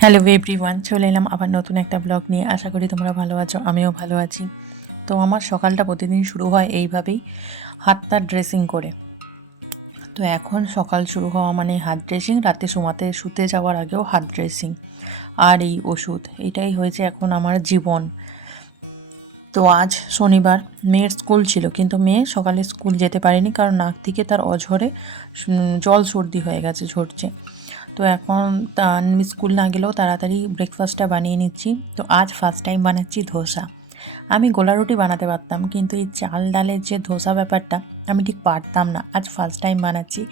Hello everyone, চলে এলাম আবার নতুন একটা ব্লগ নিয়ে। আশা করি তোমরা ভালো আছো, আমিও ভালো আছি। তো আমার সকালটা প্রতিদিন শুরু হয় এইভাবেই, হাতটা ড্রেসিং করে। তো এখন সকাল শুরু হওয়া মানে হাত ড্রেসিং, রাতে শুতে যাওয়ার আগেও হাত ড্রেসিং, আর এই ওষুধ, এটাই হয়েছে এখন আমার জীবন। তো আজ শনিবার, মেয়ের স্কুল ছিল, কিন্তু মেয়ে সকালে স্কুল যেতে পারেনি, কারণ নাক থেকে তার অঝরে জল সর্দি হয়ে গেছে, ঝরছে। তো এখন আমি স্কুল না গেলেও তাড়াতাড়ি ব্রেকফাস্টটা বানিয়ে নিচ্ছি। তো আজ ফার্স্ট টাইম বানাচ্ছি ধোসা। আমি গোলা রুটি বানাতে পারতাম, কিন্তু এই চাল ডালের যে ধোসা ব্যাপারটা আমি ঠিক পারতাম না। আজ ফার্স্ট টাইম বানাচ্ছি,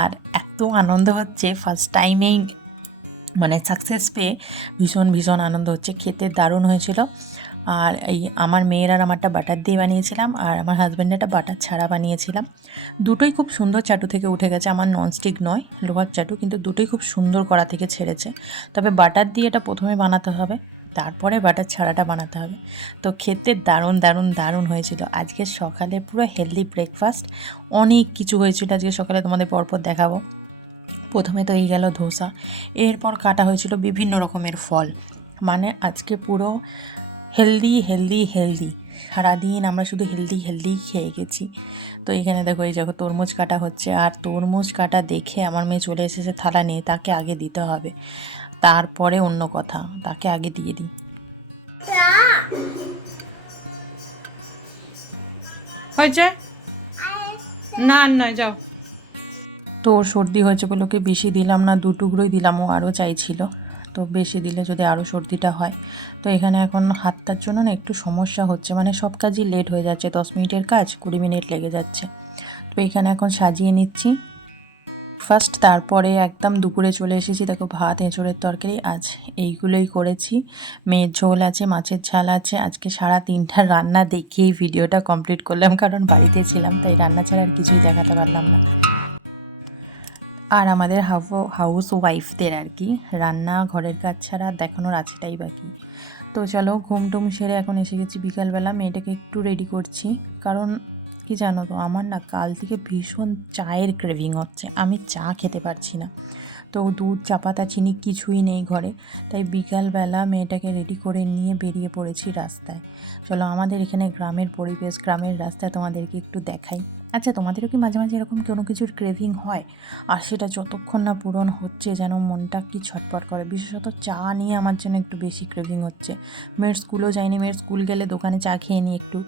আর এত আনন্দ হচ্ছে, ফার্স্ট টাইমেই মানে সাকসেস পেয়ে ভীষণ ভীষণ আনন্দ হচ্ছে। খেতে দারুণ হয়েছিল। আর এই আমার মেয়ের আর আমারটা বাটার দিয়ে বানিয়েছিলাম, আর আমার হাজব্যান্ডেরটা বাটার ছাড়া বানিয়েছিলাম। দুটোই খুব সুন্দর চাটু থেকে উঠে গেছে। আমার ননস্টিক নয়, লোহার চাটু, কিন্তু দুটোই খুব সুন্দর কড়া থেকে ছেড়েছে। তবে বাটার দিয়ে এটা প্রথমে বানাতে হবে, তারপরে বাটার ছাড়াটা বানাতে হবে। তো খেতে দারুণ দারুণ দারুণ হয়েছিল। আজকে সকালে পুরো হেলদি ব্রেকফাস্ট, অনেক কিছু হয়েছিল আজকে সকালে, তোমাদের পরপর দেখাবো। প্রথমে তো এই গেল ধোসা, এরপর কাটা হয়েছিল বিভিন্ন রকমের ফল। মানে আজকে পুরো হেলদি হেলদি হেলদি, সারাদিন আমরা শুধু হেলদি হেলদি খেয়ে গেছি। তো এখানে দেখো, এই দেখো তরমুজ কাটা হচ্ছে, আর তরমুজ কাটা দেখে আমার মেয়ে চলে এসেছে থালা নিয়ে। তাকে আগে দিতে হবে, তারপরে অন্য কথা, তাকে আগে দিয়ে দিই। হয়েছে না, নয় যাও। তো ওর সর্দি হয়েছে বলে ওকে বেশি দিলাম না, দু টুকরোই দিলাম, ও আরও চাইছিল। তো বেশি দিলে যদি আরও সর্দিটা হয়। তো এখানে এখন হাতটার জন্য না একটু সমস্যা হচ্ছে, মানে সব কাজই লেট হয়ে যাচ্ছে, 10 মিনিটের কাজ 20 মিনিট লেগে যাচ্ছে। তো এখানে এখন সাজিয়ে নিচ্ছি ফার্স্ট, তারপরে একদম দুপুরে চলে এসেছি। দেখো ভাত, এঁচোড়ের তরকারি, আজ এইগুলোই করেছি। মেয়ের ঝোল আছে, মাছের ঝাল আছে। আজকে সারা দিনটা রান্না দেখেই ভিডিওটা কমপ্লিট করলাম, কারণ বাড়িতে ছিলাম, তাই রান্না ছাড়া আর কিছুই দেখাতে পারলাম না। আর আমাদের হাউস ওয়াইফদের আর কি, রান্না ঘরের কাজ ছাড়া দেখানোর আছেটাই বাকি। তো চলো, ঘুম টুম সেরে এখন এসে গেছি বিকালবেলা। মেয়েটাকে একটু রেডি করছি, কারণ কি জানো তো, আমার না কাল থেকে ভীষণ চায়ের ক্রেভিং হচ্ছে, আমি চা খেতে পারছি না। তো দুধ, চা পাতা, চিনি কিছুই নেই ঘরে, তাই বিকালবেলা মেয়েটাকে রেডি করে নিয়ে বেরিয়ে পড়েছি রাস্তায়। চলো, আমাদের এখানে গ্রামের পরিবেশ, গ্রামের রাস্তায় তোমাদেরকে একটু দেখাই। আচ্ছা, তোমাদেরও কি মাঝে মাঝে এরকম কোনো কিছুর ক্রেভিং হয়? আর সেটা যতক্ষণ না পূরণ হচ্ছে যেন মনটা কি ছটফট করে। বিশেষত চা নিয়ে আমার জন্য একটু বেশি ক্রেভিং হচ্ছে। মেয়ের স্কুলেও যাইনি, মেয়ের স্কুল গেলে দোকানে চা খেয়ে নিই একটু,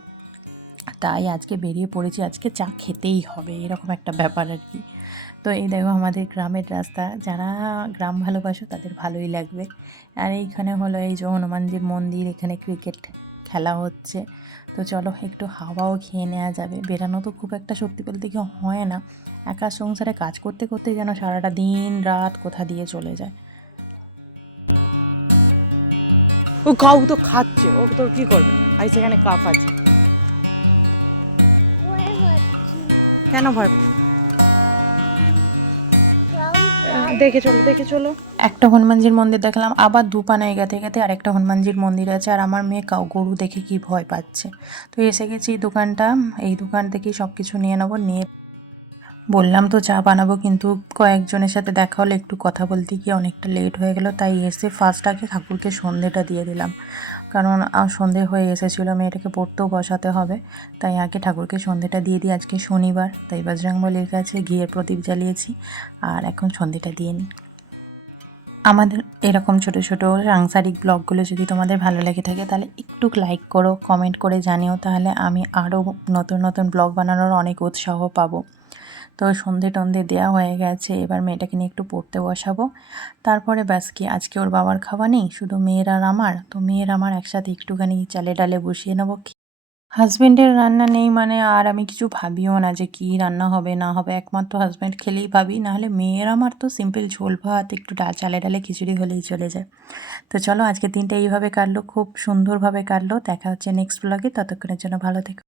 তাই আজকে বেরিয়ে পড়েছি, আজকে চা খেতেই হবে, এরকম একটা ব্যাপার আর কি। তো এই দেখো আমাদের গ্রামের রাস্তা, যারা গ্রাম ভালোবাসো তাদের ভালোই লাগবে। আর এইখানে হলো এই যে হনুমানজির মন্দির, এখানে ক্রিকেট খেলা হচ্ছে। তো চলো, একটু হাওয়াও খেয়ে নেওয়া যাবে। বেরানো তো খুব একটা সত্যি বলতে কি হয় না, একা সংসারে কাজ করতে করতে যেন সারাটা দিন রাত কোথা দিয়ে চলে যায়। ও কাউ তো খাচ্ছে, ও তো কি করবে, আর সেখানে কাপ আছে, কেন ভয়? দেখে চলো, দেখে চলো। একটা হনুমানজির মন্দির দেখলাম, আবার দুপানা এগাতে এগাতে আরেকটা হনুমানজির মন্দির আছে। আর আমার মেয়ে গরু দেখে কি ভয় পাচ্ছে। তো এসে গেছি এই দোকানটা, এই দোকান থেকেই সব কিছু নিয়ে নেবো। নিয়ে বললাম তো চা বানাবো, কিন্তু কয়েকজনের সাথে দেখা হলে একটু কথা বলতে গিয়ে অনেকটা লেট হয়ে গেল, তাই এসে ফার্স্ট আগে ঠাকুরকে সন্ধেটা দিয়ে দিলাম, কারণ সন্ধে হয়ে এসেছিলো, মেয়েটাকে পড়তেও বসাতে হবে। তাই আগে ঠাকুরকে সন্ধেটা দিয়ে দিই। আজকে শনিবার, তাই বজরংবলীর কাছে ঘিয়ের প্রদীপ জ্বালিয়েছি, আর এখন সন্ধেটা দিয়ে নিই। আমাদের এরকম ছোট ছোট সাংসারিক ব্লগগুলো যদি তোমাদের ভালো লেগে থাকে, তাহলে একটু লাইক করো, কমেন্ট করে জানিও, তাহলে আমি আরও নতুন নতুন ব্লগ বানানোর অনেক উৎসাহ পাবো। তো সন্ধে টন্ধে দেওয়া হয়ে গেছে, এবার মেয়েটাকে নিয়ে একটু পড়তে বসাবো। তারপরে ব্যাস, কি আজকে ওর বাবার খাওয়া নেই, শুধু মেয়ের আর আমার। তো মেয়ের আমার একসাথে একটুখানি চালে ডালে বসিয়ে নেবো। হাজব্যান্ডের রান্না নেই মানে আর আমি কিছু ভাবিও না যে কী রান্না হবে না হবে, একমাত্র হাজব্যান্ড খেলেই ভাবি, নাহলে মেয়ের আমার তো সিম্পল ঝোল ভাত, একটু চালে ডালে খিচুড়ি হলেই চলে যায়। তো চলো, আজকের দিনটা এইভাবে কাটলো, খুব সুন্দরভাবে কাটলো। দেখা হচ্ছে নেক্সট ব্লগে, ততক্ষণের জন্য ভালো থেকো।